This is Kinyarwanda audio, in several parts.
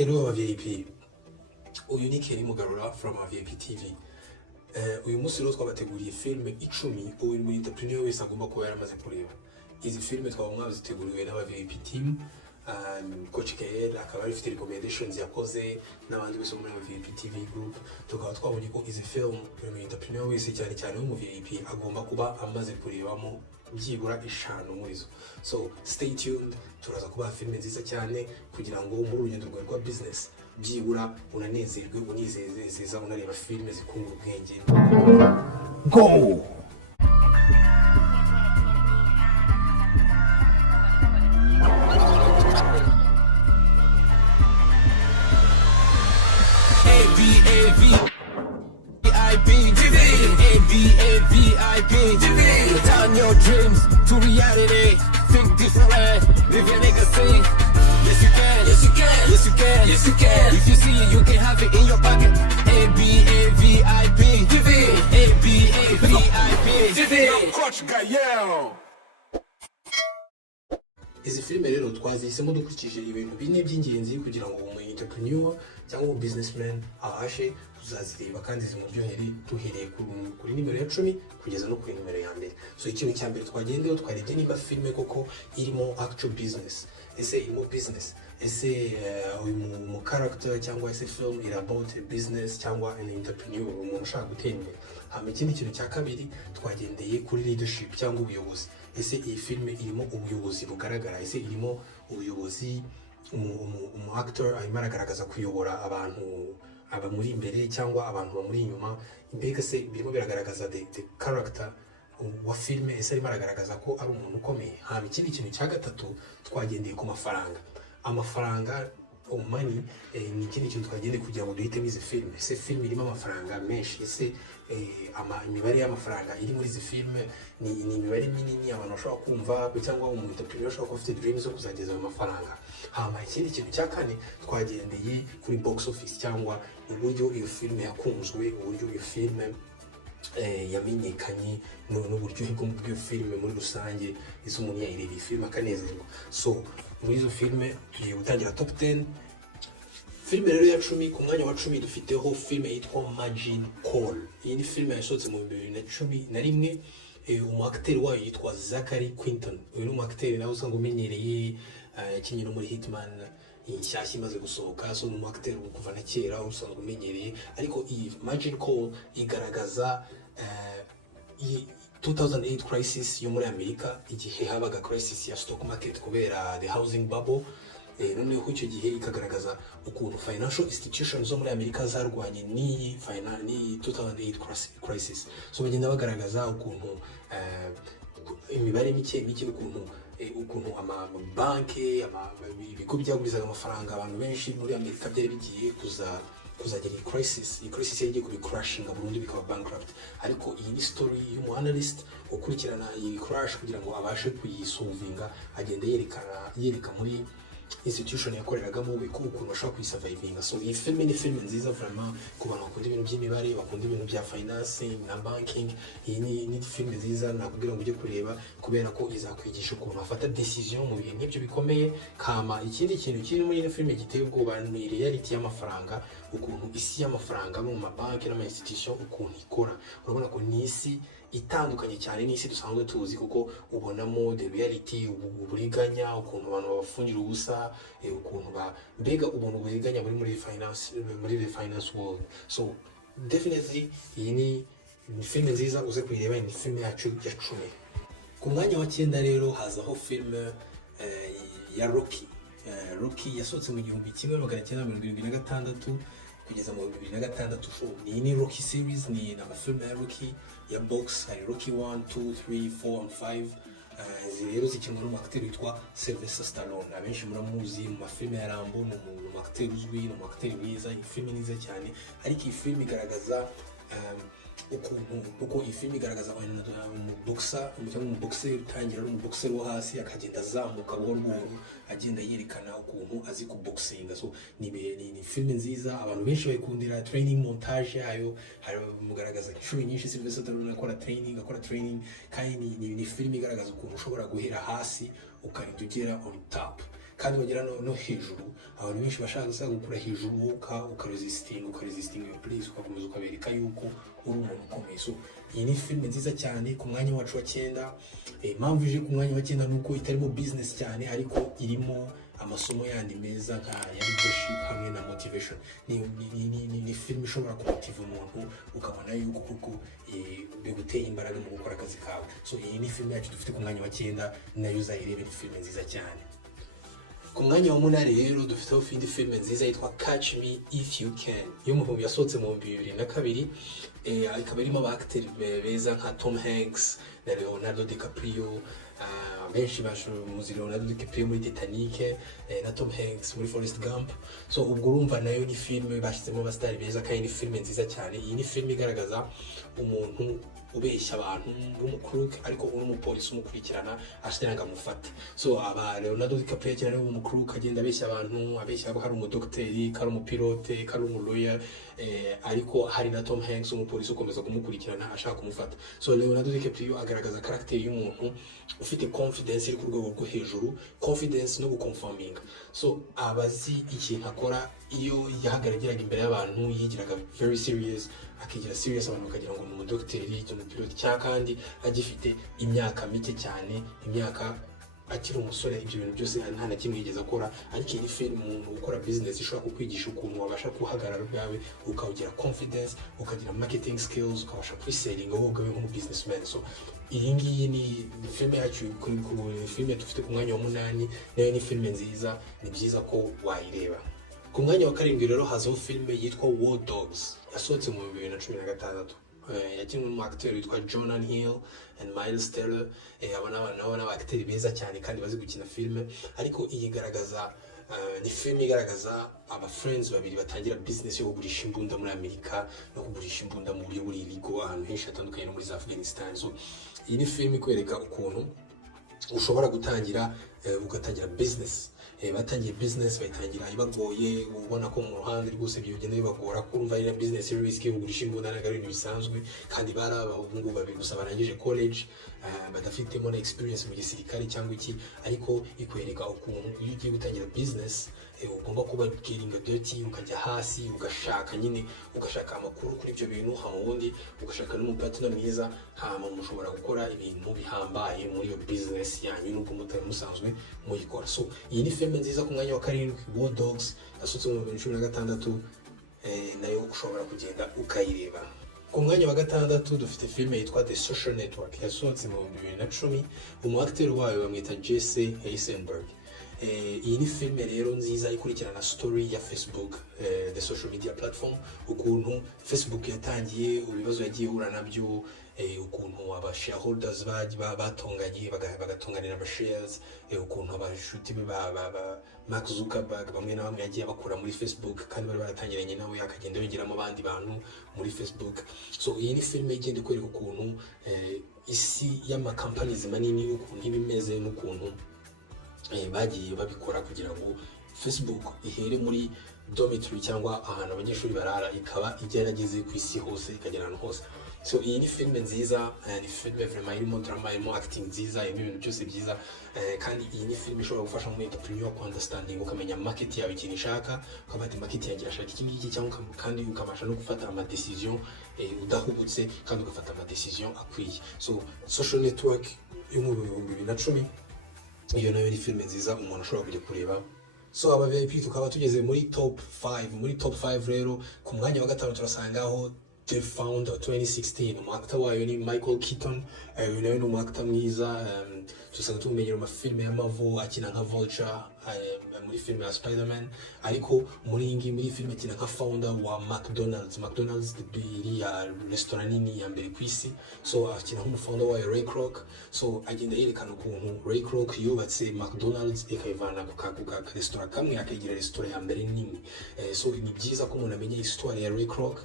Hello VIP. Uyu ni Kelly Mugarura from VIP TV. Uyu munsi rero twabateguriye filme 10 uyu entrepreneur wese agomba kuba yaramaze kureba. Izi filme twaba mwaziteguriwe n'aba VIP team. Coach KL akaba afite recommendations yakoze n'abandi bose muri VIP TV group. Tukaba twabonye ko izi film uyu entrepreneur wese cyane cyane wo mu VIP agomba kuba amaze kurebamo byibura 5 muri zo. So stay tuned, turaza kuba filme nziza cyane kugira ngo muri urugendo rwa business byibura unanezerwe unizeze unareba filme zikungura ubwenge. Go! Turn your dreams to reality. Think different, live your legacy. Yes you can, yes you can, yes you can, yes you can. If you see it, you can have it in your pocket. ABAVIP TV, ABAVIP TV. Coach Gael. Izi filme rero twazihisemo dukurikije ibintu bine by'ingenzi kugira ngo umu entrepreneur cyangwa businessman abashe kuzazireba kandi zimuryohere duhereye kuri nimero ya 10 kugeza no kuri nimero ya mbere. So ikintu cya mbere twagendeyo twarebye niba filme koko irimo actual business, ese irimo business, ese uyu mu character cyangwa ese film is about a business cyangwa an entrepreneur umuntu ushaka gutera imbere. Hama ikindi kintu cya kabiri twagendeye kuri leadership cyangwa ubuyobozi. Ese iyi filme irimo ubuyobozi bugaragara, ese irimo ubuyobozi umu actor arimo aragaragaza kuyobora abantu aba muri imbere cyangwa abantu bamuri inyuma, mbega se birimo biragaragaza the character wa filme, ese arimo aragaragaza ko ari umuntu ukomeye. Haba ikindi kintu cya gatatu twagendeye ku mafaranga. Amafaranga money ni ikindi kintu twagendeye kugira ngo duhitemo izi filme. Ese filme irimo amafaranga menshi, ese imibare y'amafaranga iri muri izi filme ni imibare minini abantu bashobora kumva cyangwa umuntu entrepreneur ashobora kuba afite dreams zo kuzageza ayo mafaranga. Hama ikindi kintu cya kane twagendeye kuri box office cyangwa uburyo iyo filme yakunzwe, uburyo iyo filme yamenyekanye n'uburyohe bw'iyo filme muri rusange, izo umuntu yayireba iyi filme akanezerwa. So muri izo filme tugiye gutangira top 10. Filme rero ya 10, ku mwanya wa 10 dufiteho filme yitwa Margin Call. Iyi ni filme yasohotse mu 2011. Umu acteur wayo yitwa Zachary Quinton. Uyu ni umu acteur nawe usanga umenyereye yakinnye no muri Hitman inshyashya imaze gusohoka. So umu acteur kuva na kera usanga umenyereye, ariko iyi Margin Call igaragaza 2008 crisis yo muri Amerika, igihe habaga crisis ya stock market kubera the housing bubble. Noneho icyo gihe ikagaragaza ukuntu financial institutions zo muri Amerika zarwanye n'iyi 2008 crisis. So bagenda bagaragaza ukuntu imibare mike ukuntu amabanki ibigo byagurizaga amafaranga abantu benshi muri Amerika byari bigiye kuzagera iyi crisis yari igiye kubicrashinga burundu bikaba bankrupt. Ariko iyi ni story y'umu analyst ukurikirana iyi crash kugira ngo abashe kuyisolvinga, agenda yereka muri institution yakoreragamo ukuntu bashobora kuyisurvivinga. So iyi filme ni filme nziza vraiment ku bantu bakunda ibintu by'imibare, bakunda ibintu bya financing na banking. Iyi ni filme nziza nakubwira ngo ujye kureba kubera ko izakwigisha ukuntu afata decision mu bihe nk'ibyo bikomeye. Kama ikindi kintu kiri muri iyi filme giteye ubwoba ni reality y'amafaranga, ukuntu isi y'amafaranga mu mabanki n'ama institution ukuntu ikora. Urabona ko ni isi itandukanye cyane n'isi dusanzwe tuzi, kuko ubonamo the reality, uburiganya, ukuntu abantu babafungira ubusa, ukuntu mbega ubuntu buriganya muri finance world. So definitely iyi ni filme nziza uze kuyireba, ni filme yacu ya 10. Ku mwanya wa 9 rero hazaho filme ya Rocky. Rocky yasohotse mu 1976 kugeza mu 2006. Iyi ni Rocky series, ni amafilme ya Rocky ya box. Hari Rocky 1, 2, 3, 4 and 5. Rero zikinwa n'umu acteur witwa Sylvester Stallone. Abenshi muramuzi mu mafilme ya Rambo, ni umu acteur uzwi, ni umu acteur mwiza. Iyi filme niza cyane, ariko iyi filme igaragaza uko iyi filme igaragaza umuboxer utangira ari umuboxer wo hasi akagenda azamuka buhoro buhoro agenda yerekana ukuntu azi kuboxinga. So ni filme nziza, abantu benshi bayikundira training montage yayo. Hari mugaragaza inshuro nyinshi Sylvester Stallone akora training kandi ni filme igaragaza ukuntu ushobora guhera hasi ukarinda ugera on top. kandi bagera no hejuru. Abantu benshi bashaka gukura hejuru ukaresistinga iyo place, ugakomeza ukabereka yuko uri umuntu ukomeye. So iyi ni filime nziza cyane ku mwanya wacu wa 9. Impamvu ije ku mwanya wa 9 nuko itarimo business cyane, ariko irimo amasomo yandi meza nka ya leadership hamwe na motivation. Ni filime ishobora kumotiva umuntu ukabona yuko kuko biguteye imbaraga mu gukora akazi kawe. So iyi ni filime yacu dufite ku mwanya wa 9, nayo uzayirebe, ni filime nziza cyane. Ku mwanya wa 8 rero dufiteho indi filime nziza yitwa Catch Me If You Can, yo mu mpamvu yasohotse mu 2022. Ikaba irimo abacteurs beza nka Tom Hanks na Leonardo DiCaprio. Benshi muzi Leonardo DiCaprio muri Titanic na Tom Hanks muri Forrest Gump. So ubwo urumva nayo ni filime bashyizemo abastari beza kandi ni filime nziza cyane. Iyi ni filime igaragaza umuntu ubeshya abantu w'umukuru ariko uri umupolisi umukurikirana ashitanga amufata. So aba Leonardo DiCaprio cyane w'umukuru kagenda abeshya abantu, abeshya ko hari umudokteri, kari umupilote, kari umulawyer, ariko hari na Tom Hanks umupolisi ukomeza kumukurikirana ashaka kumufata. So Leonardo DiCaprio agaragaza character y'umuntu ufite confidence iri ku rwego rwo hejuru, confidence no guconfirminga. So abazi ikintu akora iyo yahagaragiraga imbere y'abantu yigiraga very serious, akigira serious abantu bakagira ngo ni umudokteri cyangwa umupilote cyangwa kandi agifite imyaka mike cyane, imyaka akiri umusore. Ibyo bintu byose nta na kimwe yigeze akora, ariko iyi film umuntu ukora business ishobora kukwigisha ukuntu wabasha guhagarara ubwawe ukagira confidence, ukagira marketing skills, ukabasha kwiselling wowe ubwawe nk'umu businessman. So iyi ngiyi ni film yacu ku film dufite ku mwanya wa 8, nayo ni film nziza, ni byiza ko wayireba. Ku mwanya wa 7 rero hazaho film yitwa War Dogs, yasohotse mu 2016. Yakinwe mu acteur witwa Jonah Hill and Miles Teller. Abana acteurs beza cyane kandi bazi gukina filme, ariko iyi garagaza ni filme igaragaza aba friends babiri batangira business yo kugurisha imbunda muri Amerika no kugurisha imbunda mu buryo buri illegal ahantu henshi hatandukanye no muri Afghanistan. So iyi ni filme ikwereka ukuntu ushobora gutangira ugatangira business. Batangiye business bayitangira ibagoye, ubona ko mu ruhande rwose byogenda bibagora, kumva ari business risk yo kugurisha imbunda n'agari bisanzwe, kandi barabahungu babiri gusa barangije college, badafitemo na experience mu gisirikare cyangwa iki, ariko ikwereka ukuntu iyo ugiye gutangira business ugomba kuba getting dirty, ukajya hasi ugashaka amakuru kuri ibyo bintu, ubundi ugashaka n'umupartner mwiza, hama mushobora gukora ibintu bihambaye muri iyo business yanyu nubwo mutari musanzwe muyikora. So iyi ni filime nziza ku mwanya wa 7, War Dogs, yasohotse mu 2016, nayo ushobora kugenda ukayireba. Ku mwanya wa 6 dufite filime yitwa The Social Network, yasohotse mu 2010. Umuacteur wayo bamwita Jesse Eisenberg. Iyi ni filime rero nziza ikurikirana story ya Facebook, the social media platform, ukuntu Facebook yatangiye, ibibazo yagiye ihura nabyo, ukuntu aba shareholders batonganye bagatonganira ama shares, ukuntu abashuti ba Mark Zuckerberg bamwe na bamwe yagiye bakura muri Facebook kandi bari baratangiranye nawe, akagenda yongeramo abandi bantu muri Facebook. So iyi ni filime igenda ikwereka ukuntu isi y'ama companies manini ukuntu ibimeze n'ukuntu bagiye babikora kugira ngo Facebook ihere muri dormitory cyangwa ahantu abanyeshuri barara, ikaba igerageze ku isi hose, ikagera ahantu hose. So iyi ni filime nziza, ni filime vraiment irimo drama, irimo acting nziza, irimo ibintu byose byiza, kandi iyi ni filime ishobora gufasha mu entrepreneur ku understanding, ukamenya market yawe ikintu ishaka, ukabati market yanjye irashaka iki ngiki, cyangwa kandi ukabasha no gufata ama decision udahubutse, kandi ugafata ama decision akwiye. So Social Network yo mu 2010, iyo nayo ni filime nziza umuntu ashobora kujya kureba. So aba VIP tukaba tugeze muri top 5. Muri top 5 rero ku mwanya wa 5 turasangaho The Founder 2016. Umuactor wayo ni Michael Keaton. Nawe ni umuactor mwiza, tusanga tumenyera mu filime ya Marvel akina nka Vulture, muri filime ya Spider-Man, ariko muri filime akina nka founder wa McDonald's ya restaurant nini ya mbere ku isi. So akina nk'umufounder wa Ray Kroc. So agenda yerekana ukuntu Ray Kroc yubatse McDonald's ikayivana ku restaurant kamwe akayigira restaurant ya mbere nini. So ni byiza ko umuntu amenya histoire ya Ray Kroc.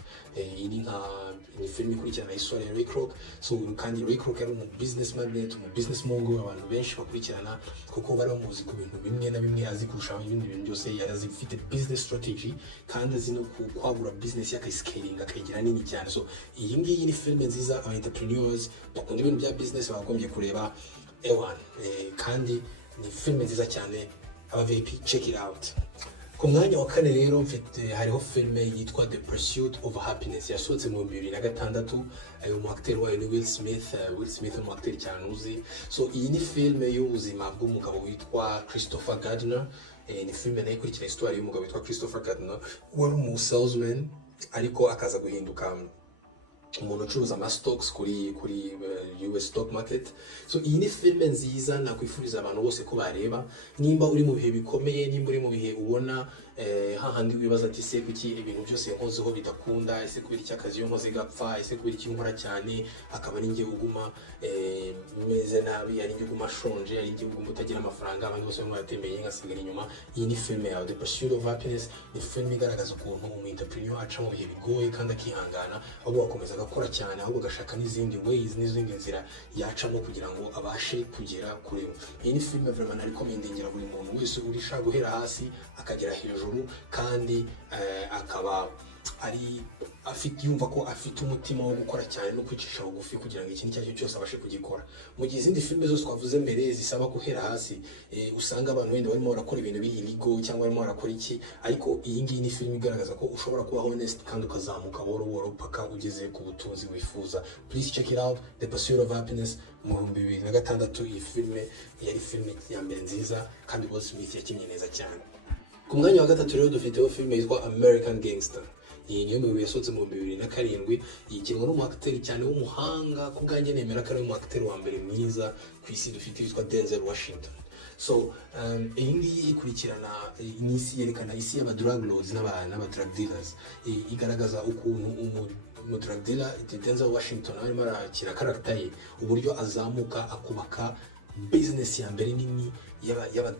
Ni filime ikurikirana histoire ya Ray Kroc. So kandi Ray Kroc ari umu business magnate, umu business mogul, abantu benshi bakurikirana kuko bari bamuzi ku bintu bimwe na bimwe, azi kurusha ibindi bintu byose, yarazi gufite business strategy kandi azi no kwagura business yakayiscaling akayigira nini cyane. So iyi ngiyi ni filime nziza, aba entrepreneurs bakunda ibintu bya business bagombye kureba ewan, kandi ni filime nziza cyane aba VIP check it out. Ku mwanya wa kane rero mfite hariho filme yitwa The Pursuit of Happiness yasohotse mu 2006. Umu acteur wayo ni Will Smith umu acteur cyane uzi. So iyi ni filme y'ubuzima bw'umugabo witwa Christopher Gardner. Ni filme nayo ikurikira histoire y'umugabo witwa Christopher Gardner wari umu salesman ariko akaza guhinduka umuntu ucuruza ama stocks kuri US stock market. So iyi ni filme nziza nakwifuriza abantu bose ko bareba, nimba uri mu bihe bikomeye, nimba uri mu bihe ubona hahandi wibaza ati se kuki ibintu byose yakozeho bidakunda, ese kubera iki akazi yo nkoze gapfa, ese kubera iki nkora cyane akaba ari njye uguma meze nabi, ari njye uguma shonje, ari njye uguma utagira amafaranga, abandi bose bamwe batemeye ngasigara inyuma. Iyi ni filme ya The Pursuit of Happiness. Ni filme igaragaza ukuntu umu entrepreneur aca mu bihe bigoye kandi akihangana, ahubwo akomeza agakora cyane, ahubwo agashaka n'izindi ways n'izindi nzira yacamo kugira ngo abashe kugera kure. Iyi ni filme vraiment na recommendingira buri muntu wese urisha guhera hasi akagera hejuru, kandi akaba ari afite yumva ko afite umutima wo gukora cyane no kwicisha bugufi kugira ngo ikintu cyacyo cyose abashe kugikora. Mu gihe izindi filme zose twavuze mbere zisaba guhera hasi, usanga abantu wenda barimo barakora ibintu biri illegal cyangwa barimo barakora iki, ariko iyi ngiyi ni filme igaragaza ko ushobora kuba honest kandi ukazamuka buhoro buhoro paka ugeze ku butunzi wifuza. Please check it out, The Pursuit of Happiness mu 2006. Iyi filme yari filme ya mbere nziza kandi Will Smith yakinnye neza cyane. Ku mwanya wa gatatu rero dufiteho filme yitwa American Gangster. Iyi niyo movie yasohotse mu 2007. Ikinwa n'umu acteur cyane w'umuhanga, ku bwanjye nemera ko ari umu acteur wa mbere mwiza ku isi dufite witwa Denzel Washington. So iyi ngiyi ikurikirana n'isi, yerekana isi y'aba drug lords n'aba drug dealers. Igaragaza ukuntu umu drug dealer Denzel Washington arimo arakina character ye, uburyo azamuka akubaka business ya mbere nini y'aba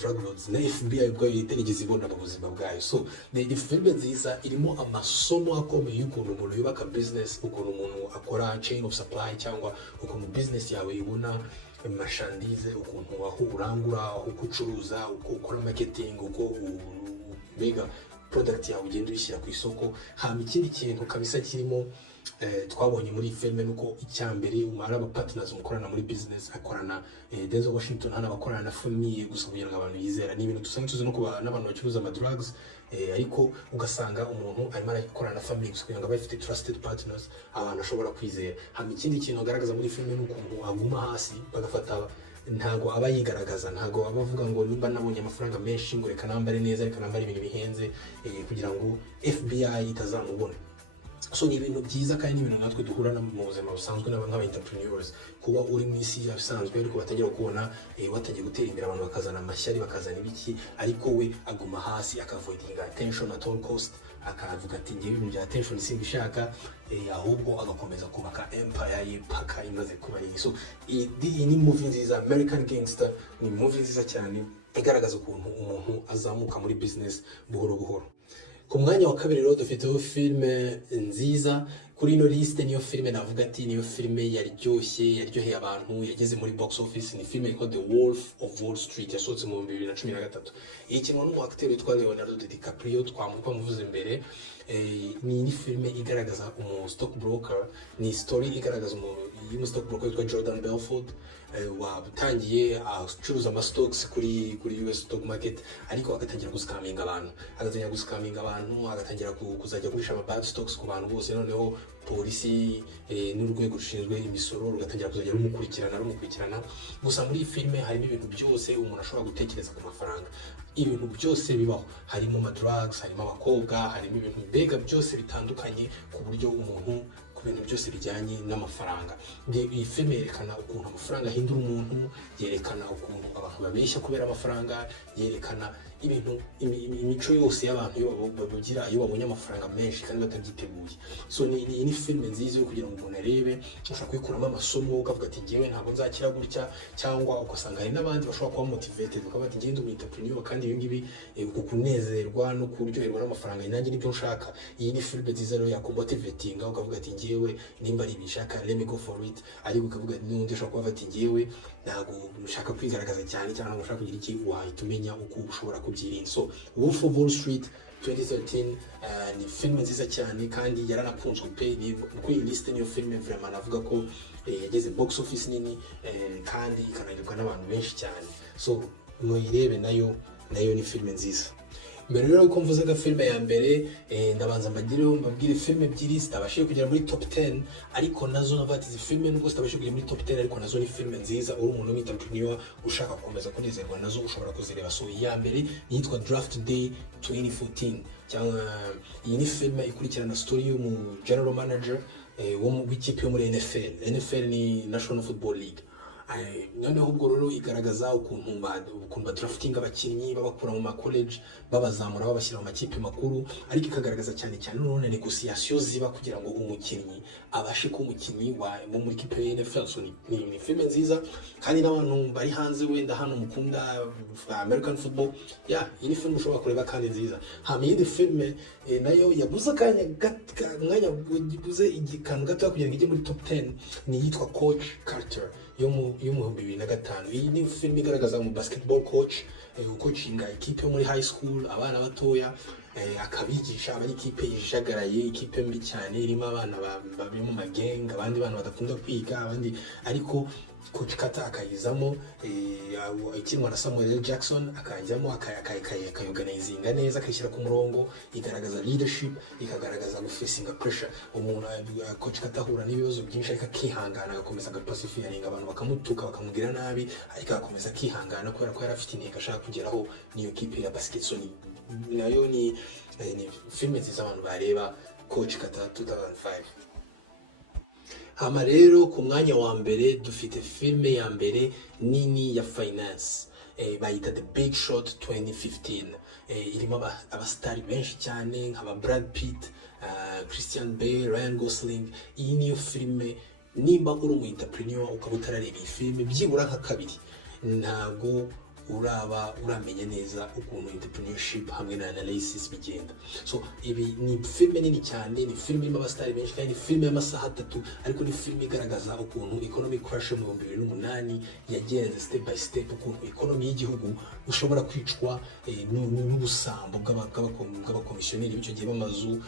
drug lords na FBI ubwayo itegeze ibona mu buzima bwayo. So ni filme nziza irimo amasomo akomeye y'ukuntu umuntu yubaka business, ukuntu umuntu akora chain of supply, cyangwa ukuntu business yawe ibona marchandise, ukuntu aho urangura, aho ucuruza, uko ukora marketing, uko mbega product yawe ugenda uyishyira ku isoko. Hama ikindi kintu kabisa kirimo twabonye muri filme nuko icyambere umara aba partners umukorana muri business, akorana Denzel Washington hana abakorana na famille gusa kugira ngo abantu yizera. Ni ibintu dusanzwe tuzi no kuba n'abantu bacuruza ama drugs, ariko ugasanga umuntu arimo arakorana na famille gusa kugira ngo abe afite trusted partners, abantu ashobora kwizera. Hama ikindi kintu agaragaza muri filme nuko aguma hasi bagafata, ntago aba yigaragaza, ntago aba avuga ngo nimba nabonye amafaranga menshi ngo reka nambare neza, reka nambare ibintu bihenze kugira ngo FBI itazamubona. So ni ibintu byiza kandi ni ibintu natwe duhura na mu buzima busanzwe n'aba entrepreneurs, kuba uri mu isi yasanzwe ariko batangira kubona watangiye gutera imbere, abantu bakazana amashyari, bakazana ibiki, ariko we aguma hasi akavoidinga attention at all cost, akavuga ati ngiye ibintu bya attention simbishaka, ahubwo agakomeza kubaka empire ye paka imaze kuba iyi. So iyi ni movie nziza, American Gangster. Ni movie nziza cyane igaragaza ukuntu umuntu azamuka muri business buhoro buhoro. Ku mwanya wa kabiri rero dufiteho filme nziza kuri ino liste, niyo filme navuga ati niyo filme yaryoheye abantu, yageze muri box office. Ni filme yitwa The Wolf of Wall Street yasohotse mu 2013. Ikinwa n'umu acteur witwa Leonardo DiCaprio twamuka muvuze imbere. Ni filme igaragaza umu stockbroker, ni story igaragaza umu stockbroker witwa Jordan Belfort watangiye acuruza ama stocks kuri US stock market, ariko agatangira guscaminga abantu, agatangira kuzajya kurisha ama bad stocks ku bantu bose. Noneho polisi n'urwego rushinzwe imisoro rugatangira kuzajya rumukurikirana. Gusa muri filme harimo ibintu byose umuntu ashobora gutekereza ku mafaranga, ibintu byose bibaho, harimo ama drugs, harimo abakobwa, harimo ibintu mbega byose bitandukanye, ku buryo umuntu ku bintu byose bijyanye n'amafaranga. Iyi filme yerekana ukuntu amafaranga ahindura umuntu, yerekana ukuntu abantu babeshya kubera amafaranga, yerekana ibintu imico yose y'abantu iyo babonye amafaranga menshi kandi batabyiteguye. So ni filme nziza yo kugira ngo umuntu arebe, ushaka kwikuramo amasomo, ukavuga ati ngewe ntabwo nzakira gutya, cyangwa ugasanga hari n'abandi bashobora kuba motivated ukavuga ati ngende umu entrepreneur kandi ibi ngibi kukunezerwa no kuryoherwa n'amafaranga nanjye nibyo nshaka. Iyi ni filme nziza rero yakumotivatinga, ukavuga ati ngewe nimba ari ibishaka let me go for it, ariko ukavuga n'undi ushobora kuba ati ngewe ntabwo ushaka kwigaragaza cyane cyangwa ntabwo ushaka kugira iki, wahita umenya uko ushobora kubyirinda. So Wolf of Wall Street 2013 ni filme nziza cyane kandi yaranakunzwe pe. Ni kuri iyi liste niyo filme vraiment navuga ko yageze box office nini kandi ikanagirwa n'abantu benshi cyane. So muyirebe nayo ni filime nziza. Mbere rero uko mvuze filime ya mbere ndabanza mbabwire filime ebyiri zitabashije kugera muri top 10, ariko nazo navati izi filime nubwo zitabashije kugera muri top 10 ariko nazo ni filime nziza. Uri umuntu w'entrepreneur ushaka gukomeza kunezerwa nazo ushobora kuzireba. So iya mbere yitwa Draft Day 2014, cyangwa iyi ni filime ikurikirana story y'umu general manager w'ikipe yo muri NFL ni National Football League. Noneho ubwo rero igaragaza ukuntu badrafting abakinnyi babakura mu college babazamura babashyira mu makipe makuru, ariko ikagaragaza cyane none negotiation ziba kugira ngo umukinnyi abashe ko umukinnyi wo muri kipe ya NFL. So ni filime nziza kandi n'abantu bari hanze wenda hano mukunda American football, iyi filime ushobora kureba kandi nziza. Iyi filime nayo yabuze umwanya buze igikantu gato kugira ngo ijye muri top 10, ni yitwa Coach Carter yo mu 2005. Iyi ni filime igaragaza mu basketball coach ucoachinga ikipe yo muri high school abana batoya, akabigisha abari ikipe yijagaraye, ikipe mbi cyane irimo abana bari mu magenga, abandi bana badakunda kwiga, abandi ariko Coach Carter akayizamo, ikinwa na Samuel L. Jackson akajyamo akayorganizinga neza, akayishyira ku murongo, igaragaza leadership, ikagaragaza gufacinga pressure. Umuntu Coach Carter ahura n'ibibazo byinshi ariko akihangana, agakomeza agapacifyinga abantu bakamutuka bakamubwira nabi, ariko agakomeza akihangana kubera ko yari afite intego ashaka kugeraho niyo kipe ya basket. So nayo ni filime nziza abantu bareba, Coach Carter 2005. Hama rero ku mwanya wa mbere dufite filime ya mbere nini ya finance, bayita The Big Short 2015. Irimo abastari benshi cyane nk'aba Brad Pitt, Christian Bale, Ryan Gosling. Iyi niyo filime nimba uri umu entrepreneur ukaba utarareba iyi filime byibura nka kabiri, ntago uramenya neza ukuntu entrepreneurship hamwe na analysis bigenda. So ibi ni filime nini cyane, ni filime irimo abastari benshi kandi ni filime y'amasaha 3, ariko ni filime igaragaza ukuntu economic crash mu 2008 yagenze step by step, ukuntu economy y'igihugu ushobora kwicwa n'ubusambo bw'abakomisiyoneri b'icyo gihe b'amazu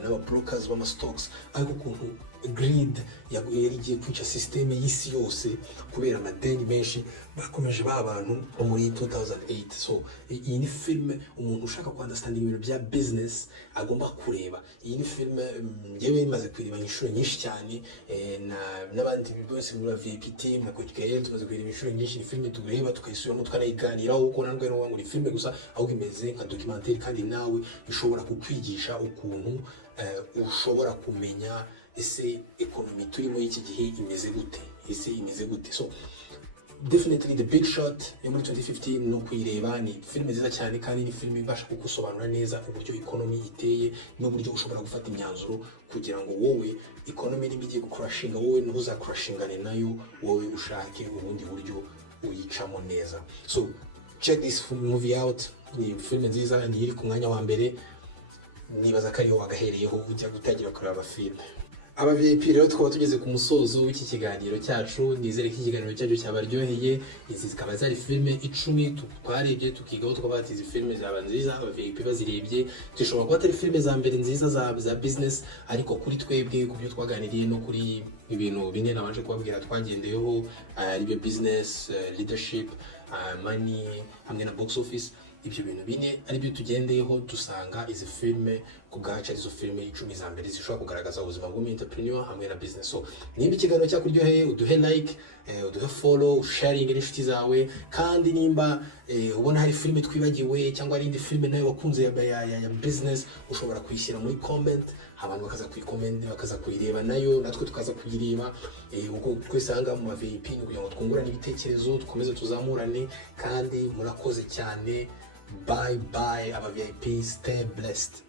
n'ababrokers b'ama stocks, ariko ukuntu greed yari igiye kwica system y'isi yose kubera amadeni menshi bakomeje abantu muri 2008. So iyi ni filime umuntu ushaka ku understand ibintu bya business agomba kureba. Iyi ni filime yewe imaze kureba inshuro nyinshi cyane, n'abandi bose muri VIP team na Coach Gael tumaze kureba inshuro nyinshi. Ni filime tureba tukayisubiramo tukanayiganiraho uko nandwe no ngo filime gusa ahubwo imeze nka documentaire, kandi nawe ishobora kukwigisha ukuntu ushobora kumenya ese economy turimo y'iki gihe imeze gute. So definitely The Big Short yo muri 2015 no kuyireba, ni filime nziza cyane kandi ni filime ibasha kugusobanura neza uburyo economy iteye n'uburyo ushobora gufata imyanzuro kugira ngo wowe economy nimba igiye gukrashinga wowe ntuzakrashingane nayo, wowe ushake ubundi buryo uyicamo neza. So check this movie out, ni filime nziza ndi iri ku mwanya wa mbere, nibaza ko ariho wagahereyeho ujya gutangira kureba filime. Aba VIP rero tukaba tugeze ku musozo w'iki kiganiro cyacu, nizere ko ikiganiro cyacu cyabaryoheye. Izi zikaba zari filime 10 twarebye tukigaho tukaba izi filime zaba nziza, aba VIP bazirebye dushobora kuba atari filime za mbere nziza za business, ariko kuri twebwe ku byo twaganiriye no kuri ibintu bine nabanje kubabwira twagendeyeho, ari business, leadership, money hamwe na box office. Ibyo bintu bine ari byo tugendeyeho dusanga izi filime ku bwacu arizo filime 10 za mbere zishobora kugaragaza ubuzima bw'umu-entrepreneur hamwe na business. So nimba ikiganiro cyakuryoheye uduhe like, uduhe follow, sharing n'inshuti zawe, kandi nimba ubona hari filime twibagiwe cyangwa ari indi filime nayo wakunze ya business ushobora kuyishyira muri comment, abantu bakaza kuyicomment bakaza kuyireba nayo natwe tukaza kuyireba, uko twese hanga mu VIP kugira ngo twungurane ibitekerezo dukomeze tuzamurane. Kandi murakoze cyane, bye aba VIP, stay blessed.